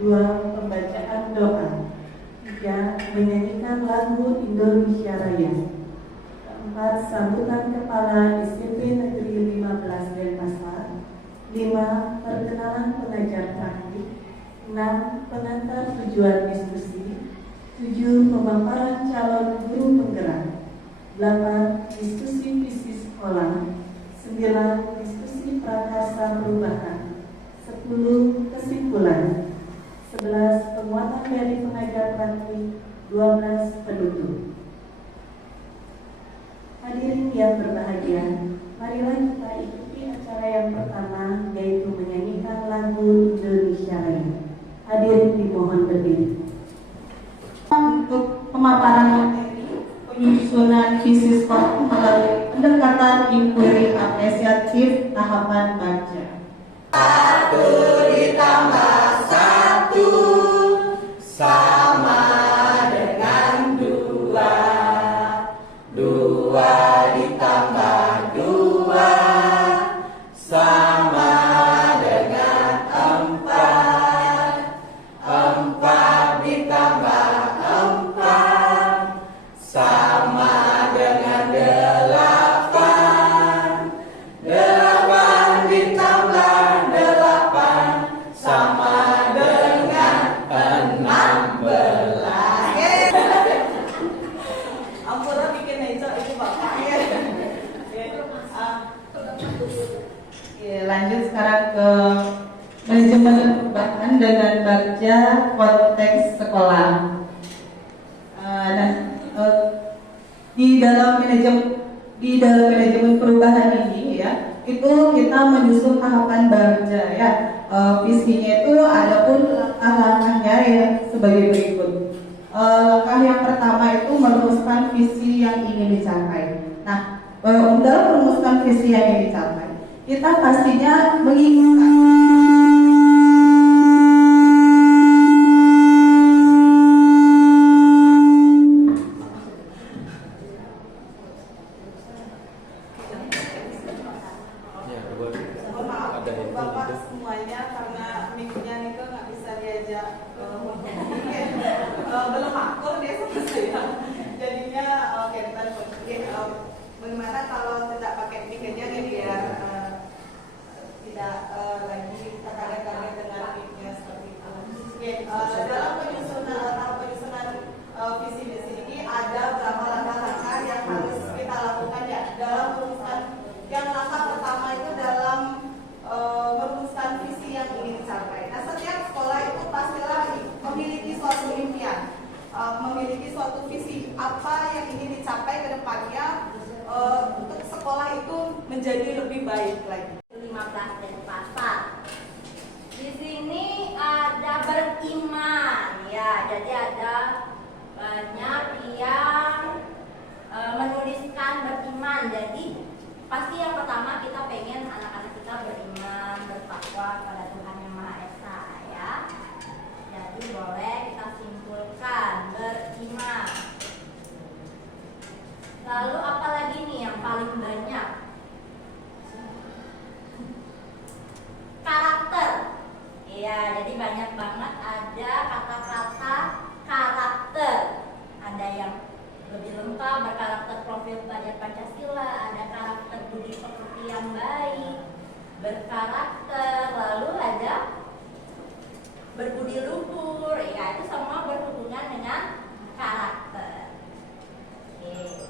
2. Pembacaan doa. 3. Menyanyikan lagu Indonesia Raya. 4. Sambutan Kepala SMP Negeri 15 Denpasar. 5. Perkenalan pengajar praktik. 6. Pengantar tujuan diskusi. 7. Pemaparan calon guru penggerak. 8. Diskusi visi sekolah. 9. Diskusi prakarsa perubahan. 10. Kesimpulan. 11. Penguatan dari pengajar praktik. 12. Penutup. Hadirin yang berbahagia, marilah kita ikuti acara yang pertama, yaitu menyanyikan lagu Indonesia Raya. Hadirin dimohon berdiri. Untuk pemaparan materi penyusunan visi sekolah melalui pendekatan inquiry apresiatif tahapan baca. 1 ditambah 1 sama dengan 2. 2 ditambah 2 sama dengan 4. 4 ditambah 4 sama dengan 8. 8 ditambah 8 sama dengan 16. Ampura bikin aja itu Bapak ya. Lanjut sekarang ke manajemen perubahan dengan baca konteks sekolah. Di dalam manajemen perubahan ini ya, itu kita menyusun tahapan baca ya. Visinya itu ada pun langkah-langkahnya ya sebagai berikut. Langkah yang pertama itu merumuskan visi yang ingin dicapai. Nah, dalam merumuskan visi yang ingin dicapai, kita pastinya menginginkan Bapak semuanya karena minggunya Niko nggak bisa diajak belum akur dia sama saya. Jadinya oke bagaimana kalau tidak pakai minggunya biar tidak lagi terkaget-kaget dengan minggunya seperti itu. Dalam penyusunan visi misi ini ada beberapa langkah-langkah yang harus kita lakukan ya dalam merumuskan. Yang langkah pertama itu dalam merumuskan visi yang ingin dicapai. Nah, setiap sekolah itu pastilah memiliki suatu impian, memiliki suatu visi apa yang ingin dicapai ke depannya untuk sekolah itu menjadi lebih baik lagi. 15 Denpasar. Di sini ada beriman, ya. Jadi ada banyak yang menuliskan beriman. Jadi pasti yang pertama kita pengen anak-anak kita beriman, bertakwa pada Tuhan Yang Maha Esa ya. Jadi boleh kita simpulkan beriman. Lalu apa lagi nih yang paling banyak? Karakter. Iya, jadi banyak banget ada kata-kata karakter. Ada yang lebih lengkap berkarakter profil pelajar Pancasila, ada karakter budi pekerti yang baik, berkarakter, lalu ada berbudi luhur, ya itu semua berhubungan dengan karakter. Oke.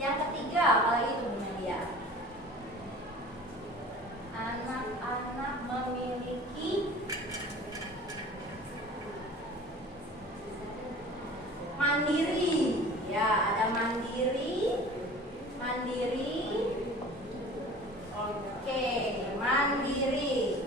Yang ketiga, apalagi itu Bu Nadia? Anak-anak memiliki mandiri, ya ada mandiri. Oke, mandiri.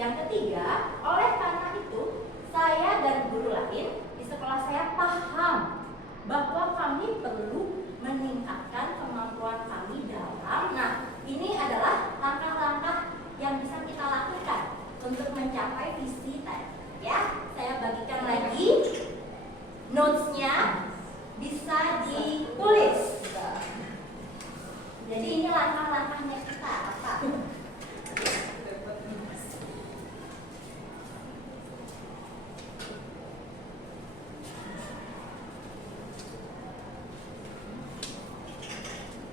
Yang ketiga, oleh karena itu, saya dan guru lain di sekolah saya paham bahwa kami perlu meningkatkan kemampuan kami dalam. Nah, ini adalah langkah-langkah yang bisa kita lakukan untuk mencapai visi tadi. Ya, saya bagikan lagi notes-nya, bisa ditulis. Jadi ini langkah-langkahnya kita apa?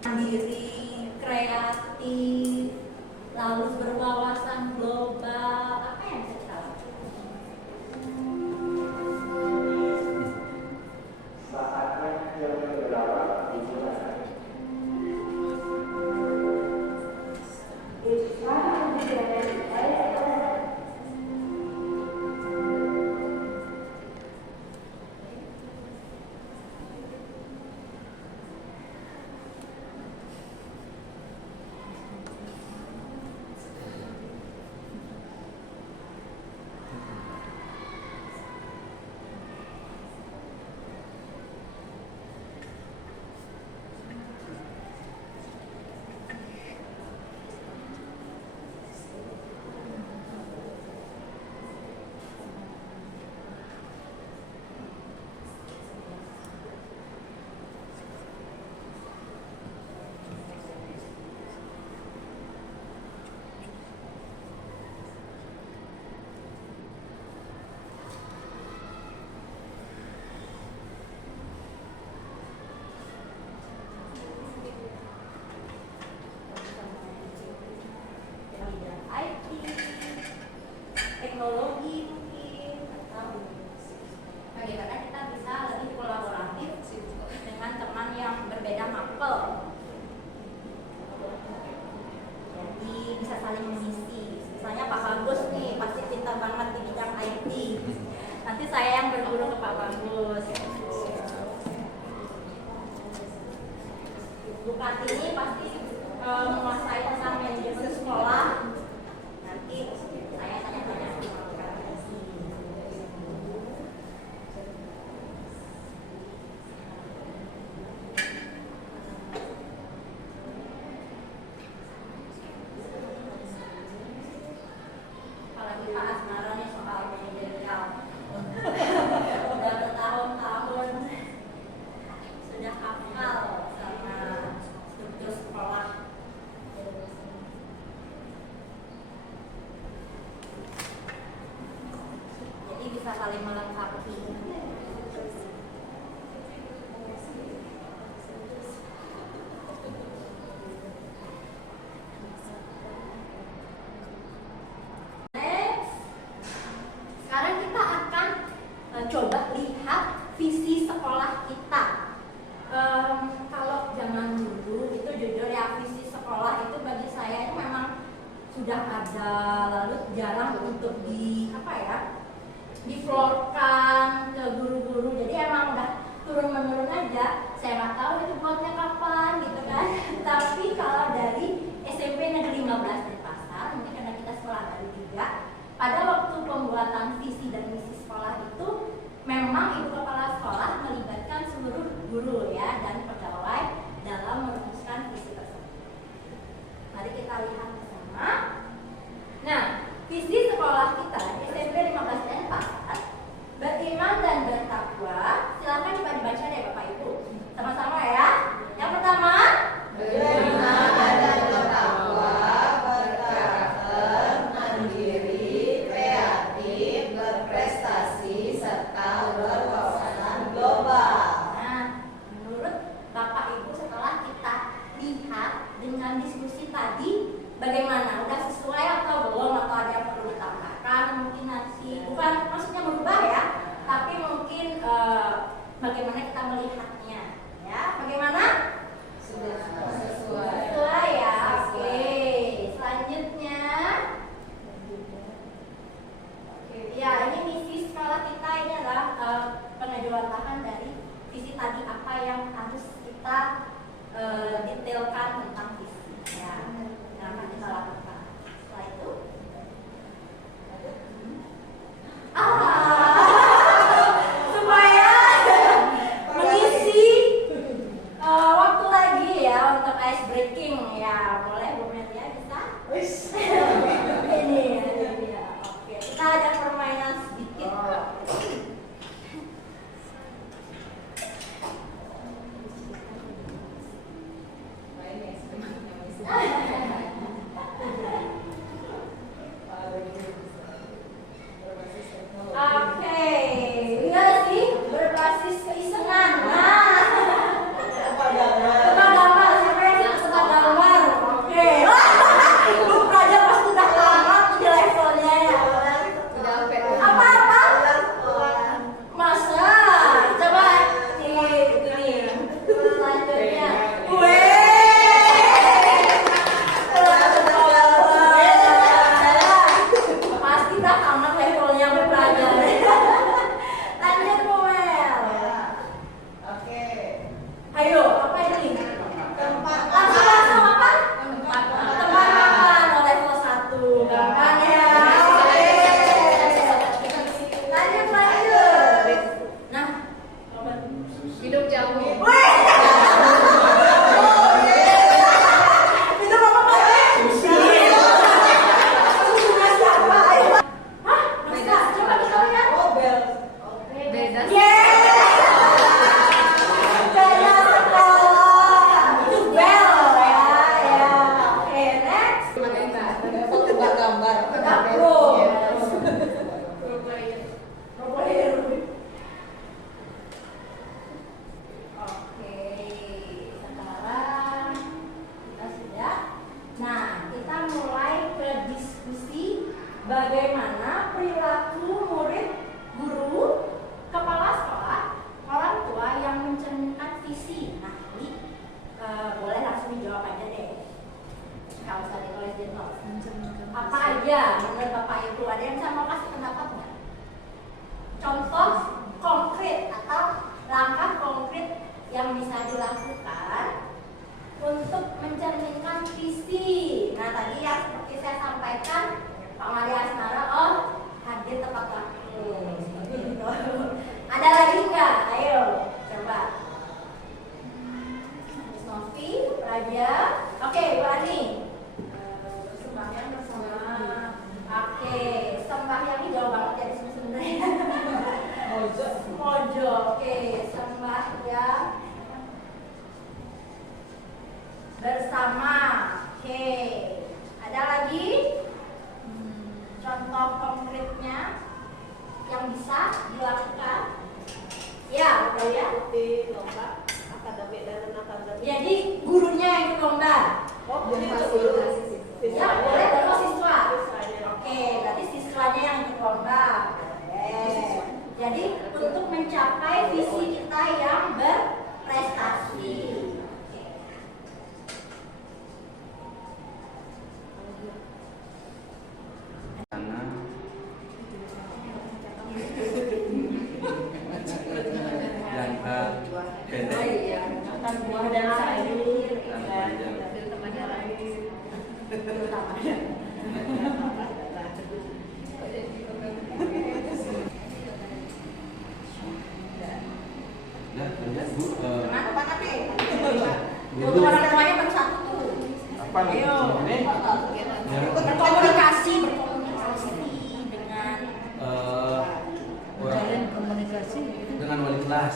Mandiri, kreatif, lalu berwawasan global, apa yang bisa kita lakukan? Saatnya yang berdalam dimulai. IT, teknologi mungkin, atau bagaimana kita bisa lebih kolaboratif dengan teman yang berbeda mapel. Jadi bisa saling mengisi. Misalnya Pak Bagus nih pasti pintar banget di bidang IT. Nanti saya yang berguru ke Pak Bagus. Bu Kartini pasti menguasai tentang manajemen sekolah. Nanti saya tanya-tanya sama Bu Kartini. Apalagi Pak Asmara nih soal manajerial. Udah bertahun-tahun sudah hafal sama struktur sekolah. Jadi bisa saling melengkapi. Next, sekarang kita akan coba lihat visi sekolah kita. Kalau zaman dulu itu jujur ya, visi sekolah itu bagi saya itu memang sudah ada, lalu jarang untuk diflorkan ke guru-guru. Jadi emang udah turun menurun aja. Saya nggak tahu itu buatnya kapan gitu kan. Tapi kalau dari SMP Negeri 15 Denpasar, mungkin karena kita sekolah baru juga, pada waktu pembuatan visi dan misi sekolah itu memang ibu kepala sekolah melibatkan seluruh guru ya dan pegawai dalam merumuskan visi tersebut. Mari kita lihat bersama. Nah, visi sekolah kita SMP 15 Denpasar, beriman dan bertakwa. Silakan dibaca deh Bapak Ibu. Sama-sama ya. Yang pertama, Beriman dan bertakwa, berkarakter, mandiri, kreatif, berprestasi, serta berwawasan global. nah, menurut Bapak Ibu setelah kita lihat dengan diskusi tadi, bagaimana? Udah sesuai atau belum? Atau ada yang perlu ditambah? gampang ya. Lanjut. Nah, Hidup jauh. Bagaimana perilaku murid, guru, kepala sekolah, orang tua yang mencerminkan visi. Nah, ini boleh langsung dijawab aja deh. Kalau usah ditulis di notes. Apa aja menurut Bapak Ibu? Ada yang bisa mau kasih pendapat nggak? Contoh konkret atau langkah konkret yang bisa dilakukan untuk mencerminkan visi. Nah, tadi yang seperti saya sampaikan, Pak Mari Asmara, hadir tepat waktu. Ada lagi nggak? Ayo, coba. Miss Novi, Raja. Oke, Bu Ani. Sembahyang bersama. Oke, sembahyang ini jauh banget ya di sini sebenarnya. Mojo. Oke, sembahyang bersama. Oke, ada lagi? Contoh konkretnya yang bisa dilakukan, ya, betul ya. Di lomba akademik dan akademik. Jadi gurunya yang ikut lomba. Oh, jadi itu dulu. Ya, boleh dulu siswa. Oke, berarti siswanya yang ikut lomba. Jadi untuk mencapai visi kita yang berprestasi. Buah dan sayur, dan temannya lain. Untuk orang tuanya bersatu tuh. Ayo. Berkomunikasi dengan dengan wali kelas.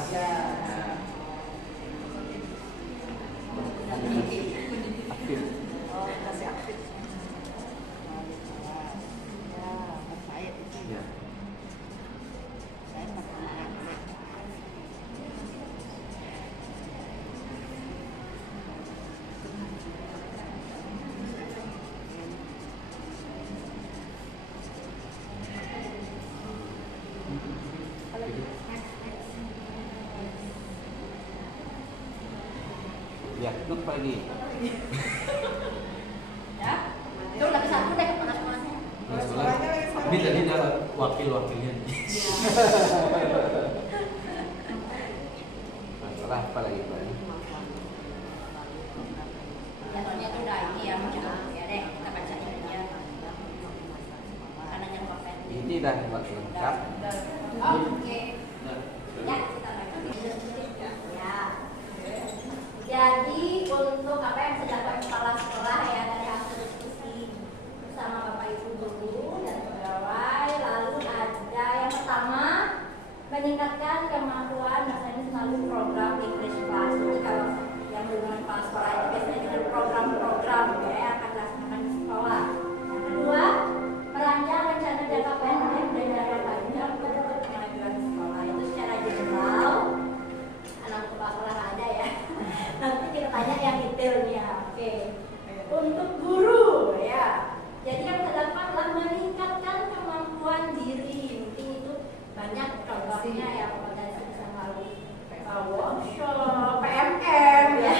Ya, duduk pagi. ya. Itu lagi satu deh kepala sekolahnya. Ini tadi ada wakil-wakilnya. Masalah apa lagi Pak? Jatuhnya itu udah ini ya, ya deh kita bacain aja. Karena yang konten. Ini dah lengkap. Oke. Ya, kita baca. Ya. Jadi untuk apa yang sudah dilakukan kepala sekolah ya dari hasil diskusi bersama Bapak Ibu guru dan pegawai, lalu ada yang pertama meningkatkan kemampuan bahasa Inggris melalui program English Class. Jadi kalau yang berhubungan kepala sekolah itu biasanya dengan program-program ya yang akan dilaksanakan di sekolah. Yang kedua, merancang rencana jangka pendek dan jangka panjang untuk kemajuan sekolah. Itu secara general. Anak kepala sekolah nggak ada ya. Nanti kita tanya yang detailnya. Oke. Untuk guru ya. Jadi yang terdapat adalah meningkatkan kemampuan diri. Mungkin itu banyak contohnya ya, potensi bisa melalui workshop, PMM ya.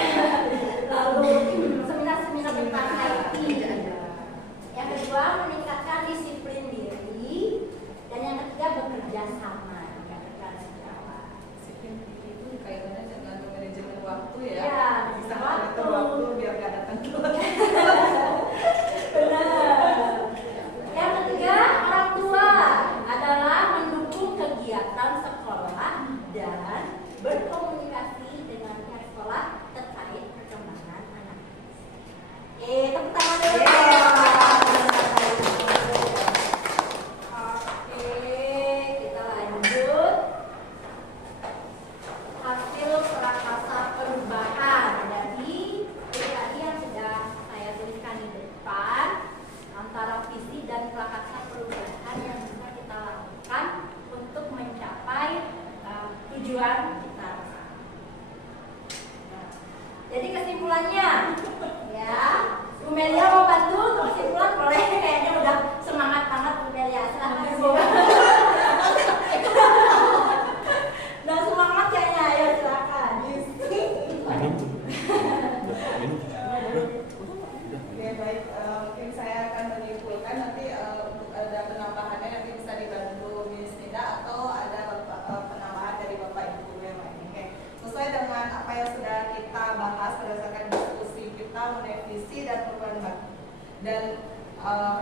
bahas berdasarkan diskusi kita mengenai visi dan perubahan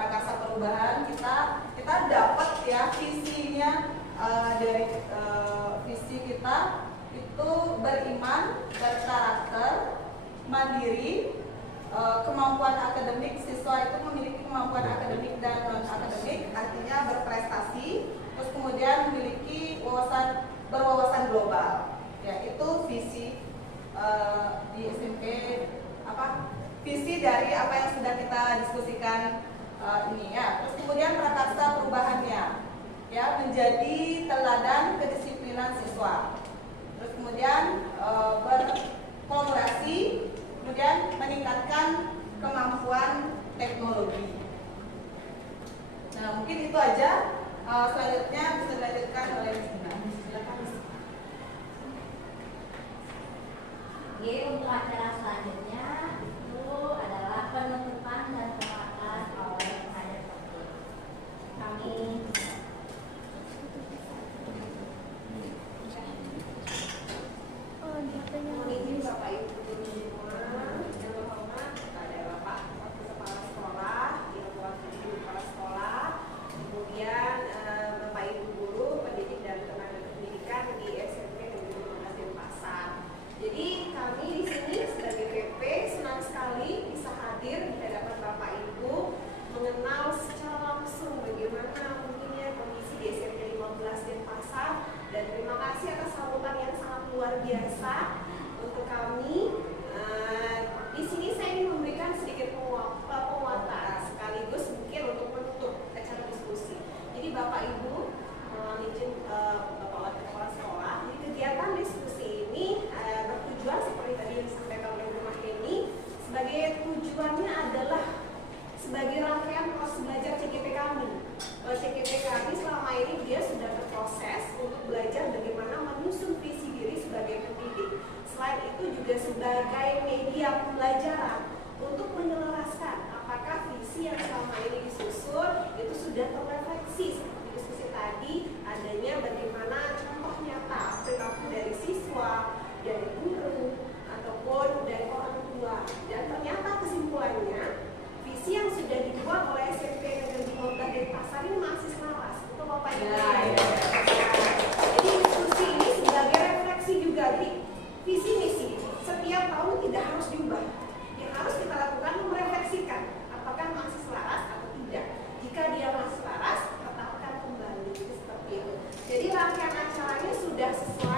prakasa perubahan kita dapat ya visinya dari visi kita itu beriman, berkarakter, mandiri, kemampuan akademik, siswa itu memiliki kemampuan akademik dan non akademik, artinya berprestasi, terus kemudian memiliki berwawasan global. Ya, itu visi di SMP visi dari apa yang sudah kita diskusikan ini ya. Terus kemudian prakarsa perubahannya ya, menjadi teladan kedisiplinan siswa. Terus kemudian berkolaborasi, kemudian meningkatkan kemampuan teknologi. Nah, mungkin itu aja. Selanjutnya bisa dilanjutkan oleh Miss Dina. Silakan Miss. Oke, untuk acara selanjutnya itu adalah penutupan dan pengalaman oleh pengajar penting. Kami mohon izin Bapak Ibu guru semua yang terhormat kepada Bapak Wakil Kepala Sekolah, Ibu Wakil Kepala Sekolah, kemudian Bapak Ibu guru pendidik dan tenaga pendidikan di SMP Negeri 15 Denpasar. Jadi kami di sini sebagai PP senang sekali bisa hadir di hadapan Bapak Ibu mengenal secara langsung bagaimana mungkinnya kondisi di SMP 15 Denpasar, dan terima kasih atas sambutan yang sangat luar biasa untuk kami. Di sini saya ingin memberikan sedikit penguatan sekaligus mungkin untuk menutup acara diskusi. Jadi Bapak Ibu, izin Bapak Wakil Kepala Sekolah, jadi kegiatan diskusi ini bertujuan seperti tadi yang disampaikan oleh Bu Maheni, sebagai tujuannya adalah sebagai rangkaian proses belajar CGP kami. CGP kami selama ini dia sudah berproses untuk belajar bagaimana menyusun visi diri sebagai pendidik. Selain itu juga sebagai media pembelajaran untuk menyelaraskan apakah visi yang selama ini disusun itu sudah terrefleksi seperti diskusi tadi, adanya bagaimana contoh nyata perilaku dari siswa, dari guru, ataupun dari orang tua. Dan ternyata kesimpulannya visi yang sudah dibuat oleh SMP Negeri 15 Denpasar ini masih selaras. Itu Bapak Ibu. Jadi diskusi ini sebagai refleksi juga. Jadi visi misi setiap tahun tidak harus diubah. Yang harus kita lakukan merefleksikan apakah masih selaras atau tidak. Jika dia masih selaras, tetapkan kembali. Seperti itu. Jadi rangkaian acaranya sudah sesuai